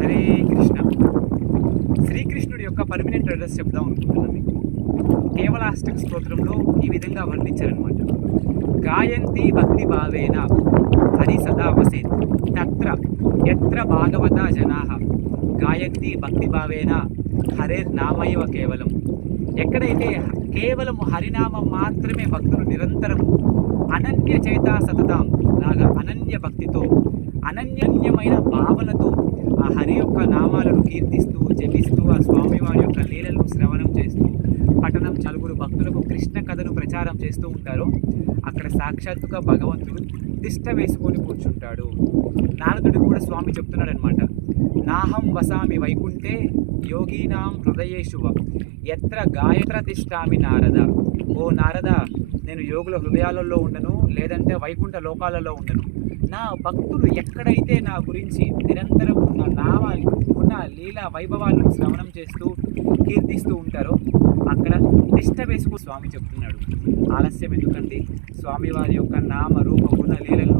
హరే కృష్ణ. శ్రీకృష్ణుడి యొక్క permanent address చెప్దాం అనుకుంటున్నాను మీకు. కేవలాష్టక స్తోత్రంలో ఈ విధంగా వర్ణించారనమాట. గాయంతి భక్తి భావేన హరి సదా వసేత్ తత్ర యత్ర భాగవత జనాః గాయంతి భక్తి భావేన హరేర్ నామైవ కేవలం. ఎక్కడైతే కేవలం హరినామం మాత్రమే భక్తులు నిరంతరము అనన్య చేత సతతం లాగా అనన్య భక్తితో అనన్యమైన భావనతో ఆ హరి యొక్క నామాలను కీర్తిస్తూ జపిస్తూ ఆ స్వామివారి యొక్క లీలలను శ్రవణం చేస్తూ పఠనం నలుగురు భక్తులకు కృష్ణ కథను ప్రచారం చేస్తూ ఉంటారో అక్కడ సాక్షాత్తుగా భగవంతుడు తిష్ట వేసుకొని కూర్చుంటాడు. నారదుడు కూడా స్వామి చెప్తున్నాడు అనమాట. నాహం వసామి వైకుంఠే యోగీనాం హృదయేషువ ఎత్ర గాయత్ర తిష్టామి నారద. ఓ నారద, నేను యోగుల హృదయాలలో ఉండను, లేదంటే వైకుంఠ లోకాలలో ఉండను. నా భక్తులు ఎక్కడైతే నా గురించి నిరంతరం నా నామాలు ఉన్న లీలా వైభవాలను శ్రవణం చేస్తూ కీర్తిస్తూ ఉంటారో అక్కడ తిష్ట వేసుకు స్వామి చెప్తున్నాడు. ఆలస్యం ఎందుకండి? స్వామివారి యొక్క నామ రూప గుణ లీలను